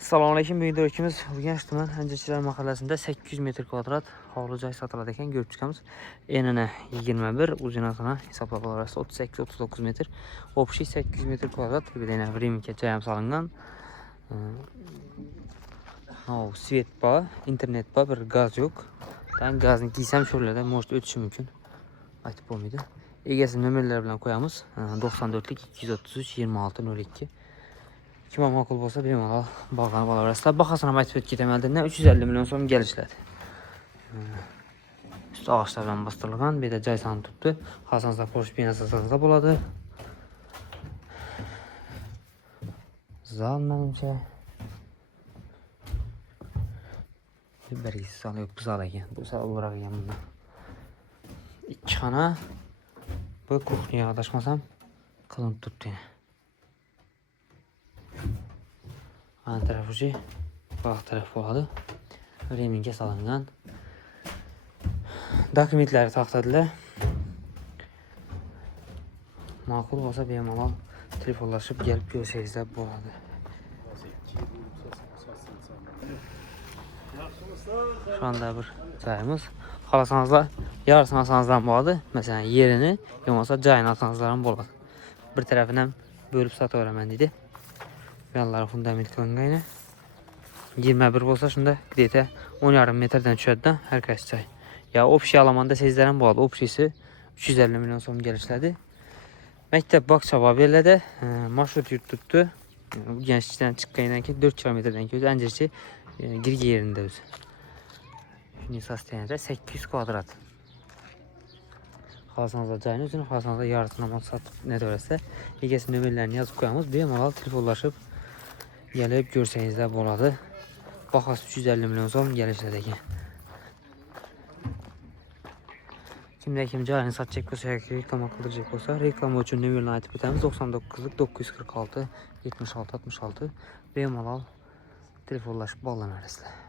Assalomualaykum. Bu videomiz Urganch tuman Anjachilar mahallasida 800 metr kvadrat hovli joy sotiladi ekan. Ko'rib chiqamiz. Enini 21, uzunasini hisoblab olasiz 38-39 metr. Общий 800 metr kvadrat. Bilana временga joy ham solingan. Svet bor, internet bor, bir gaz yo'q. Dan gazni kiysam sho'rlarda может o'tishi mumkin. Aytib bo'lmaydi. Egasi nomerlar bilan qo'yamiz. 94lik 233 2602. Kim ma'qul bo'lsa bemalol bog'lanib olaverasizlar. Bahosini ham aytib ketaman dedim. 350 million so'm kelishadi. Üst ağaçlar bilan bostirilgan. Bu yerda joy sanib turibdi. Xohlasanizlar Porsche binasi sotsa bo'ladi. Zal menimcha bir zal yo'q, bu zal ekan. Bu zal o'roq ekan bundan. Ikki xona. Bu kuxniyaga adashmasam qilinib turibdi. Ana tarafı bak taraf bo'ladi. Reminga solingan. Dokumentlari taqdirlar. Ma'qul bo'lsa bemalol telefonlashib kelib ko'rsangizlar bo'ladi. Şu anda bir joyimiz. Xohlasanızlar yarısını alsanızdan bo'ladi. Masalan, yerini yo'qsa joyini alsanızlar ham bo'ladi. Bir tarafini ham bo'lib sotaveraman dedi. Yanları fundament qilingan. 21 bo'lsa shunda где-то 10,5 metrdan tushadi har qaysi joy. Ya общий alamanda sizlar ham bo'ladi. Общийsi 350 million so'm kelishadi. Maktab bog'cha beriladi. Marshrut yurtibdi. Urganchdan chiqqandan keyin 4 kilometrdan keyin Anjarchi girgi yerinde o'zi. Shuni sosteniyada 800 kvadrat. Xohlasanızlar joyni uchun, xohlasanızlar yarısini ham sotib netaverasa, egasi nomerlarini yozib qo'yamiz. Bemalol telefonlashib gelip görsənizlər bo'ladi. Bahası 350 million so'm kelishadi ekan. Kimda kim joyini sotacak bo'lsa yoki reklama qildirajak bo'lsa, reklama uchun nomerni aytib o'tamiz. 99 946 76 66. Bemalol telefonlashib bog'lanaverasizlar.